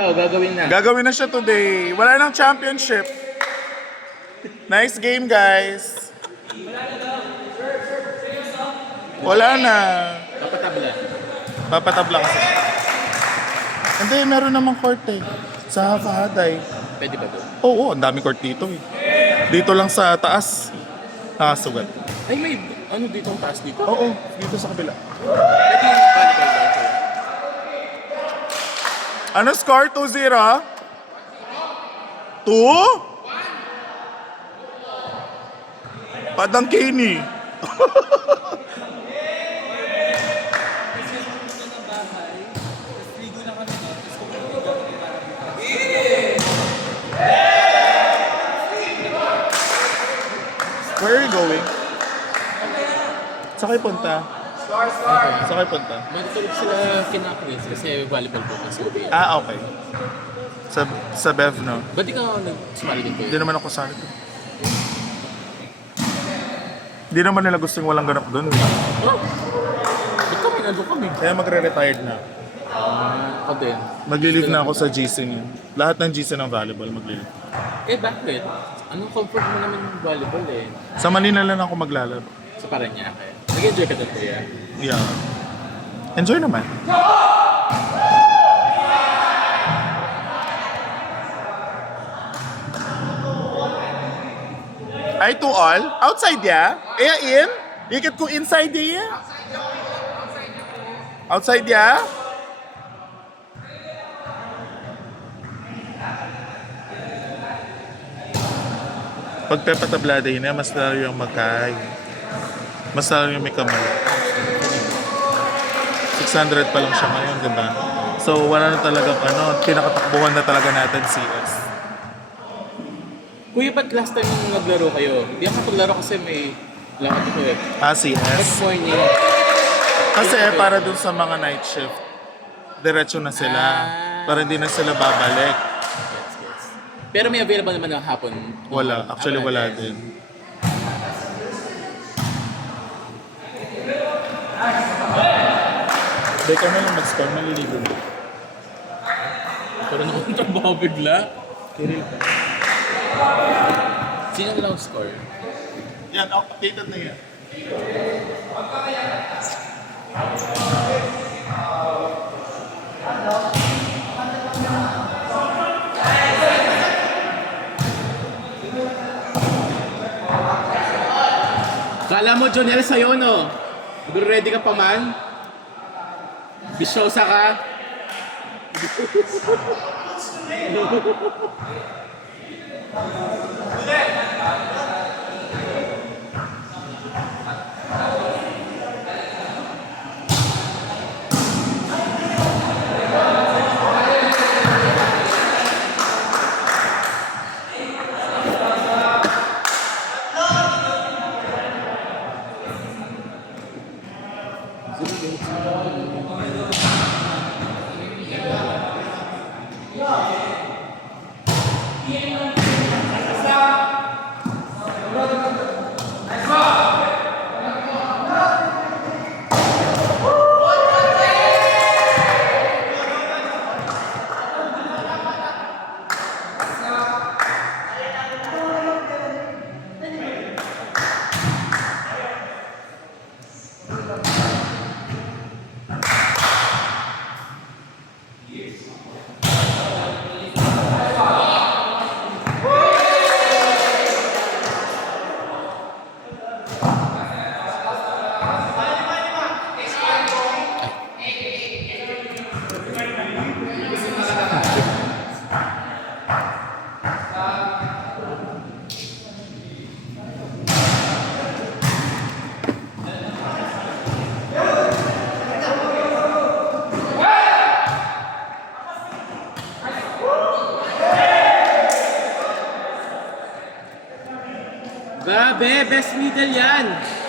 Gagawin na. Gagawin na siya today. Wala nang championship. Nice game, guys. Wala na. Papatabla. Papatabla kasi. Hindi, meron namang court eh. Sa Fahaday. Pwede ba doon? Oo, ang daming court dito eh. Dito lang sa taas. Nakasugat. Ay, may ano dito ang taas dito? Oo, dito sa kabila. Pwede yung volleyball ba ito? Ano score? 2-0? 2? Padang Kenny. Where are you going? Saan kayo punta? Saan kayo punta? Matutulog sila kina Chris kasi volleyball po kasi. Ah, okay. Sa Bev, no? Ba't di ka sumali din ko Hindi naman ako sali doon. Hindi naman nila gustong walang ganap doon. Oh! Ba't kami nandun kami? Kaya magre-retired na. Ako din. Magli-leave na ako sa GC niya. Lahat ng GC ng volleyball magli-leave. Eh bakit? Anong comfort mo naman yung volleyball eh? Sa Manila lang ako maglalaro. Sa Paranaque. Nag-enjoy ka doon kuya? Yeah. Enjoy naman. Ay, to all? Outside ya? In? Ikat ko inside ya? Outside ya? Pag pepatablada yun, mas lalo yung magkay. Mas lalo yung may kamay. 600 pa lang siya ngayon, di ba? So, wala na talagang pinakatakbuhan na talaga natin CS. Kuya, ba't last time nung naglaro kayo? Di ako paglaro kasi may lakad ko eh. Ah, CS? Next morning. Kasi para dun sa mga night shift, diretso na sila. Para hindi na sila babalik. Yes. Pero may available naman ng hapon. Wala. Actually, wala din. Hindi ka na lang mag-score, maliligo na. Pero nakuntrabaho bigla. Kiril ka. Sino na lang score? Yan, updated na yan. Kala mo, Joniel, sa'yo, no? Ready ka pa man? Bisyosa ka? Grabe, best middle yan!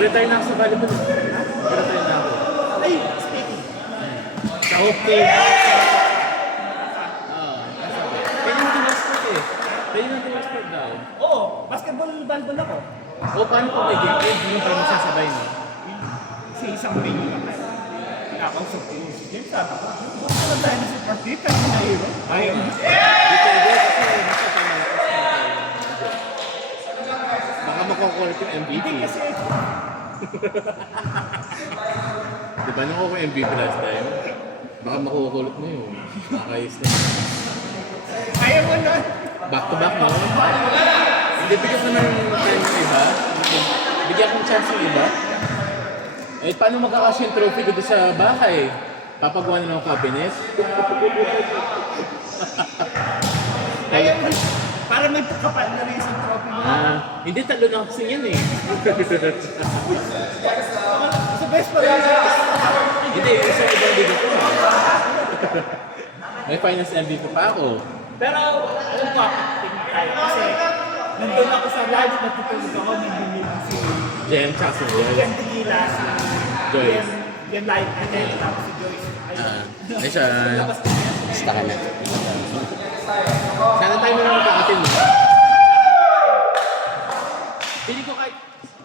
Nag-retire na ako sa volleyball. Nag-retire na ako. Ay, speaking. Sa hockey. Pwede natin sport eh. Pwede natin sport daw. Oo, basketball, volleyball ako. O paano kung may game? Eh, hindi mo pa masasabay mo. Kasi isang venue lang tayo. Pinakausap ko yung si James. Sabi ko, wala tayo na si Partita. Ayaw. Ayaw. Di pwede kasi nasa tayo. Baka makukulit yung MVP. Hindi kasi, Diba nung ako MVP last time? Baka makukulot mo yun. Nakakayos na yun. ayaw mo na. Back to back, no? Hindi, bigyan ko ng time ng iba. Bigyan akong chance ng iba. Eh, paano magkakasya yung trophy ko doon sa bahay? Papagawa na ng cabinet? Ayaw mo. Para may kapal na rin sa trophy mo. Hindi, talo na kasi yan eh. Sa best pa rin. Hindi, isa ibang liga ko. May finals MVP pa ako. Pero, alam ko, tingin tayo. Kasi, nandun ako sa large, natutulog ako, nandun si Jem, tsaka si Joyce. Jen Tequila, si Joyce. Jen Light, and then tapos si Joyce. Ay siya. Labas na yan. Basta ka na. Sana tayo na lang magkakatin mo. Pili ko kahit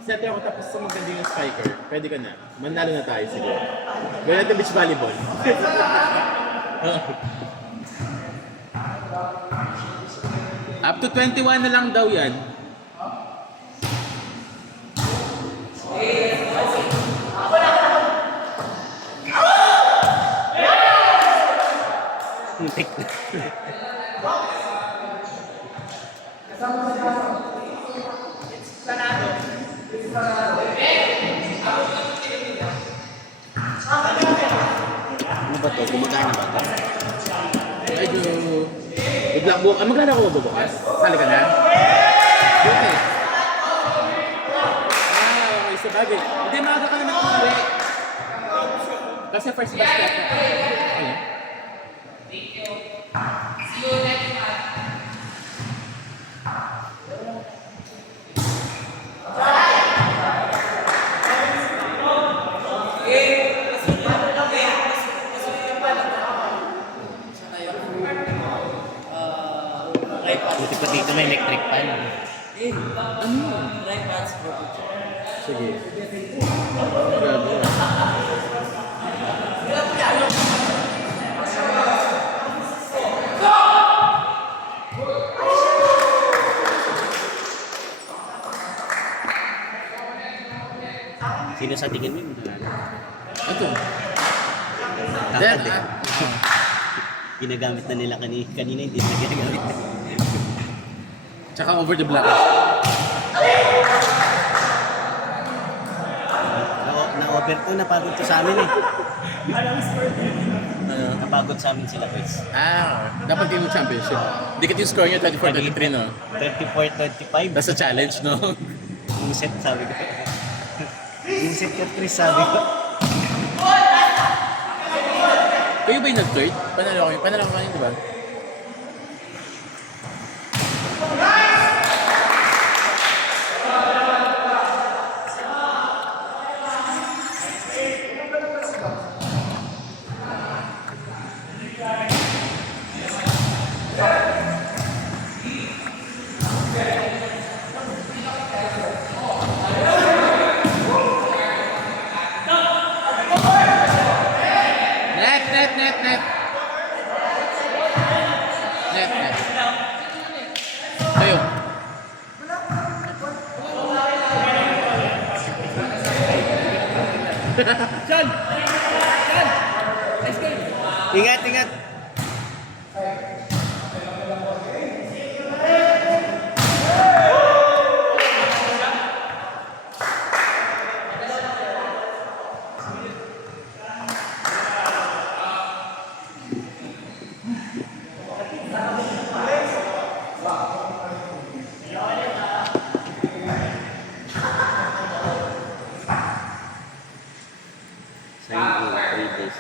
set ako tapos sa magandang yung spiker. Pwede ka na. Manalo na tayo siguro. Gawin natin beach volleyball. Up to 21 na lang daw yan. Muntik na. Ano ba to? Gumagana ba to? Medyo... Biglang bukas. Magkano ako bukas? Sali ka na? Okay. Okay. Sa bagay. Hindi, maaga ka naman umuwi. Kasi first basket na. Ayun. Buti pa dito may electric fan. Sige. Grabe. Sino sa tingin mo yung mananalo? Ito. Kakad eh. Ginagamit na nila kanina, hindi na ginagamit. Tsaka over the block. Na-over to, napagod to sa amin eh. Ano? Napagod sa amin sila guys. Dapat yung championship. Dikit yung score nyo, 24-23, no? 34-35. That's a challenge, no? Yung set sabi ko. Yung set ka Chris sabi ko. Kayo ba yung nag-third? Panalo kayo? Panalo kayo, di ba? Net. Ayo. John! John! Nice game! Ingat! Sign in 3 days.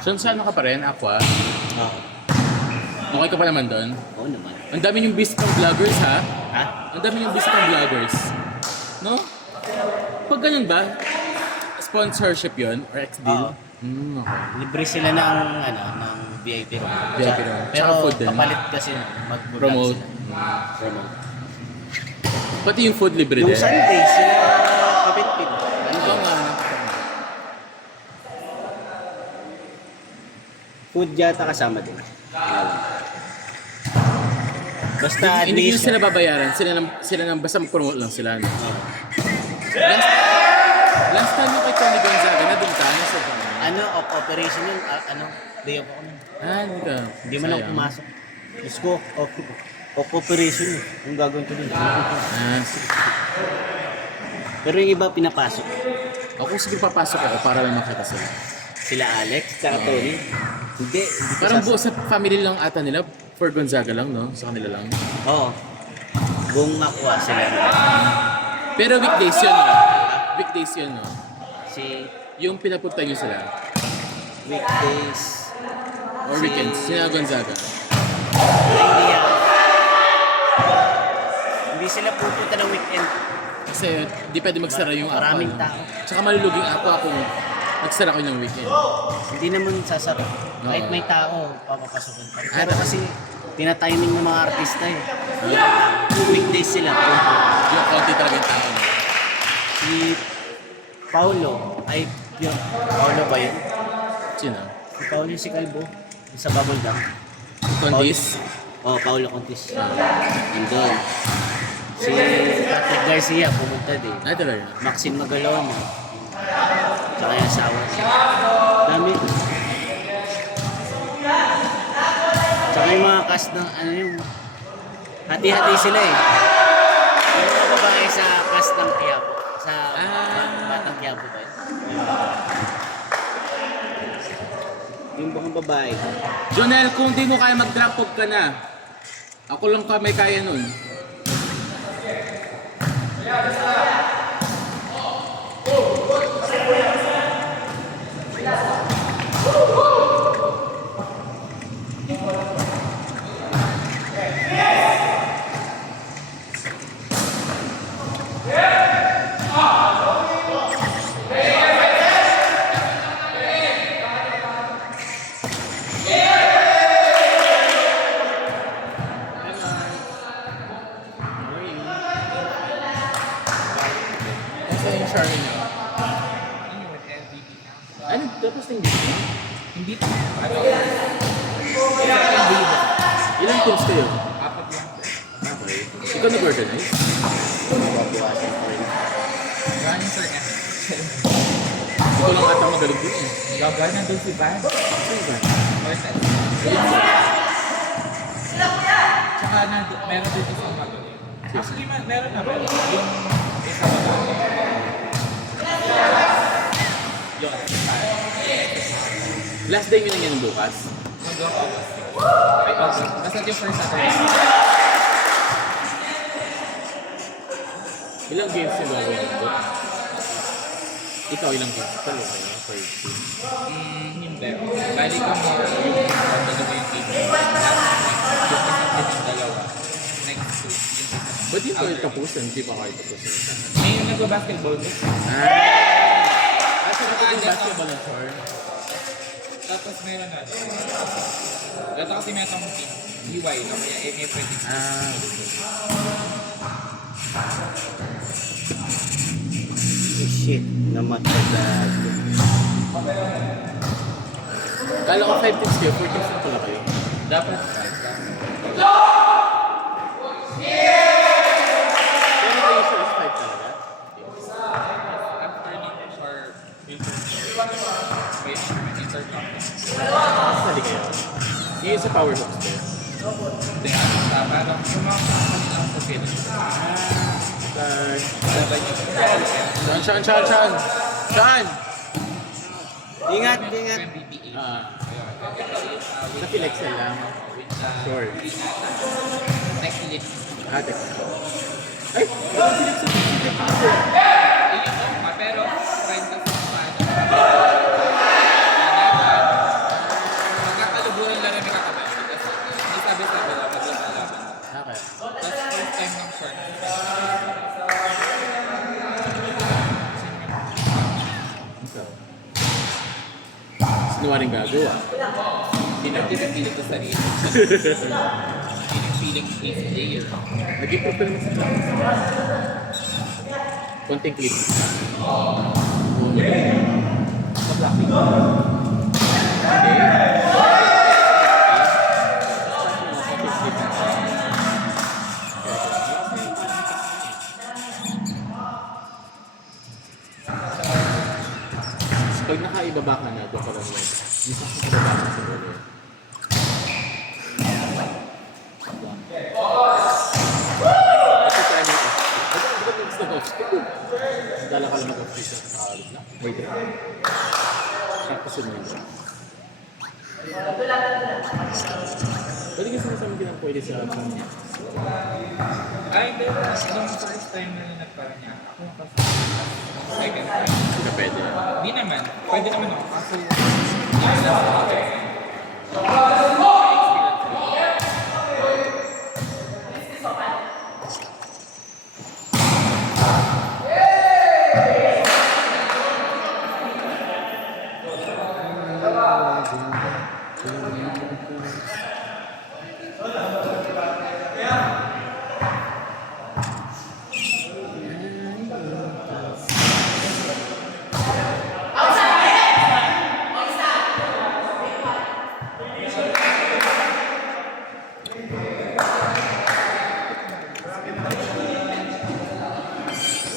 Sa ano ka pa rin? Aqua? Oo. Okay ka pa naman doon? Oo naman. Ang dami yung business ng vloggers, ha? Ha? Ang dami yung business ng vloggers. No? Pag ganyan ba, sponsorship yon or ex-deal? Oo. Okay. Libre sila ng, ng VIP room. VIP room. Pero Tsaka food din. kapalit kasi mag-vlog Promote. sila. Promote. Pati yung food libre Yung din. Sunday, sila kapitpit. Ito nga. Food yata kasama din. Basta at Hindi least, sila babayaran. Sila nang basta mag-promote lang sila. No? Oo. Last time yung kay Tony Gonzaga, nandun ka? Nasa ka? operation yun, day off ako nun. Hindi ka. Hindi man ako Sayang. pumasok. Diyos ko, operation yun. Ang gagawin ko dun. Sige. Pero yung iba pinapasok. Ako sige papasok ako para lang makita sila. Sila Alex, tsaka Tony. Hindi Parang buo sa family lang ata nila. For Gonzaga lang, no? Sa kanila lang. Oo. Buong makuha sila. Pero weekdays yun, no? Weekdays yun, no? Si Yung pinapunta nyo sila. weekdays. Or weekends. Sila Gonzaga. Hindi yan. Hindi sila pupunta ng weekend. Kasi di pwede magsara yung ako. Maraming ano. tao. Tsaka maluluging ako kung nagsara ko ng weekend. Hindi naman sasara. Kahit Oo. may tao, papapasokan pa rin. Ah, Pero kasi tinatiming ng mga artista eh. Weekdays sila. Yung konti talaga yung tao. No? Si Paulo, ay yun. Paulo ba yun? Sino? Si Paulo yung si Calvo. Yung sa Bubble Gum. Condis? Paulo Contis. Andun. Si Patrick Garcia pumunta din. Talaga. Maxine Magalona. Tsaka yung asawa niya. Dami. Tsaka yung mga cast ng yung hati-hati sila eh. Yung mga babae sa cast ng Quiapo. Sa Batang Quiapo ba yun? Yung mga babae. Jonel, kung di mo kaya mag-drop off ka na. Ako lang may kaya nun. Kasi yung Charlie niya. Ano? Tapos na hindi? Ilang teams kayo? Okay. Ikaw nag-organize? Mababawasan ko rin. Ikaw lang ata magaling dun eh. Gaga, nandun si Van. Saan ba? Tsaka meron dito sa Magod. Actually, meron na. Meron yung isa ba? Yun. Last day nyo na yan bukas? Hanggang August. Ay, August. Basta yung first Saturday. Ilang games yung gagawin mo? Ikaw ilang games? Talaga ba? Per team? Hindi. Bali ko more yung dalawa yung team. Yung isa dalawa. Next two. Yung isa. Ba't di kayo tapusin? Di ba kayo tapusin? May yung nag-basketball ko. Sa kapag yung basketball ng shore? Tapos meron na. Ito kasi meron akong team. EY no? Kaya may pwede. Oh shit. Namatagad. Kala ko 5 teams kayo, 4 teams na pala kayo. Dapat 5. Pero kayo siya is 5 talaga? After nito for may interconference. Sali kayo. Yun sa Power Hawks kayo. Hindi, ano siya, parang yung mga kanilang facility. Laban yung Saan? Ingat. MBBA. Sa Pilexel lang. Sure. Next elite. Ate. Ay! Baka Pilexel. Yun yung pero friend kasi sa mo rin gagawa. Hindi na pinipilit sa sarili. Pinipilit is player. Nag-improve ka naman sa class. Konting clip. Sa blocking. Pag nakaibaba ka na, doon ka lang lang. Minsan sa ibaba ka sa bolo. Ito tayo ng off-speed. Ito ba gusto ng off-speed? Dala ka lang mag-off-speed sa kakalib na. Wait lang. Practice mo yun. Pwede ka sinasama din ang pwede sa kanya. Ay, hindi. Nung first time na nagkaroon niya, ako yung kasi second time. Hindi ka pwede. Hindi naman. Pwede naman ako. Kaso yung lang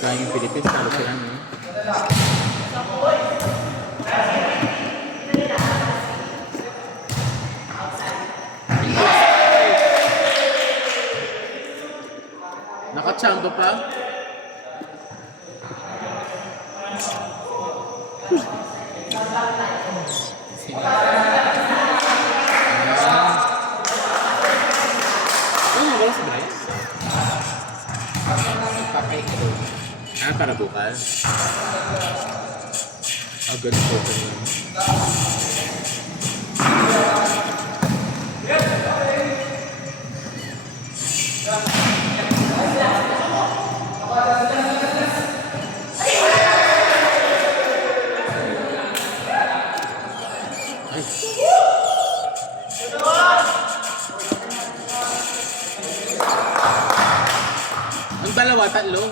Sa yung Philippines, talo sila, no? Nakachamba pa? Ano nga wala si Brian? Papay-ito. Ah, para bukas? Agad po ka na. Ay. Ang dalawa, tatlo.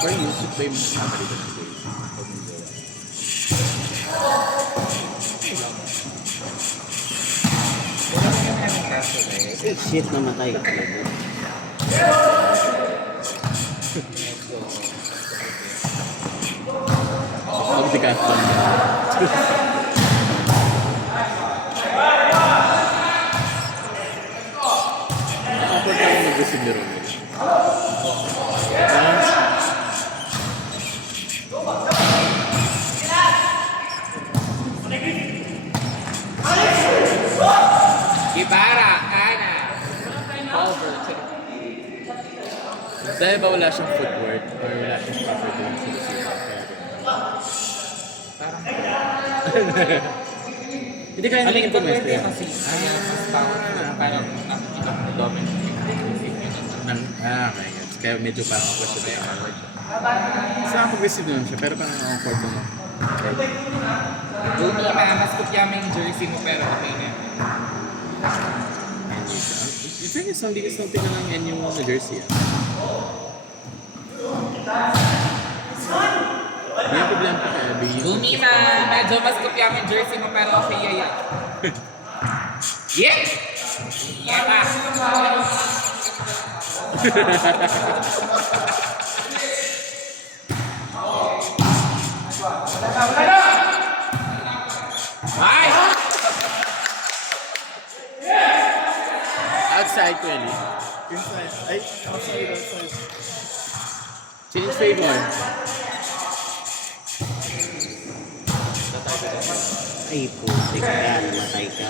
Ba yung Yusuf ba yung kasama dito ng Grace? Pag may gawa. Wala ko yung having kaso eh. Shit, namatay. Medyo... Pag tikas lang na. Nakapag ako mag-receive ni Romel. Ibarra, Ana. Over to the... Dahil ba wala siyang footwork or wala siyang proper doon sa receiver? Kaya Parang... hindi kaya Alin naging ko tumestre yan. kasi kaya mas parang nakikita ko na dominant Okay. Kaya medyo parang awkward siya. Sa ako receive naman siya, pero parang awkward naman. Gumi na, mas kopya mo yung jersey mo pero okay na. In fairness, hindi kasi nung tingnan ng NU sa jersey. May problema pa kaya Abby. Gumi na, medyo mas kopya mo yung jersey mo pero okay yaya. Yeah! Yeah pa! Ay! Outside ko yun eh. Inside. Ay, outside, outside. Change favor. Ay, putik ka, namatay ka.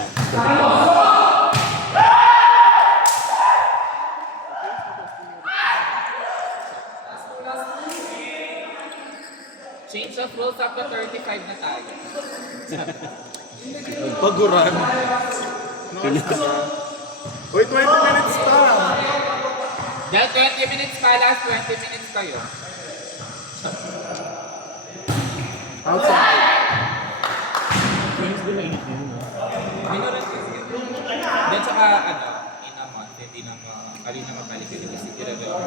Change of rules up to 35 na tayo. Paguran. Uy, 20 minutes pa. Dahil 20 minutes pa, last 20 minutes kayo. Outside. Queens din mainit yun. Minulan kasi. Then saka, in a month, hindi na kanina mabalik ka dito si Kira Villar.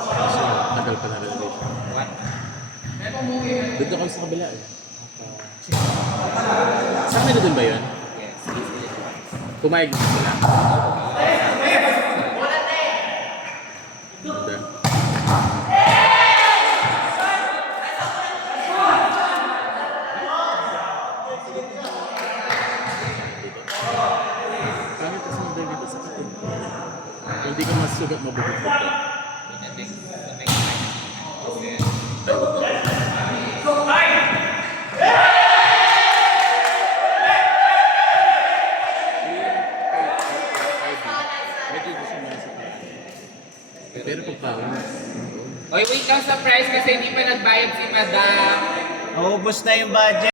Kasi tagal pa na renovation. One. Doon ako sa kabila eh. Sa akin na doon ba yun? Yes, easily one. Pumayag na sila. Ganda. Dito. Pangit kasi ng dito sa katin. Kung hindi ka masugat, mabubugbog ka. In the next time. Kasi, Ay, wag na. Medyo gusto mo sa paraan. Pero pagpawin. oy, wait lang sa price kasi hindi pa nagbayad si Madam. Maubos na yung budget.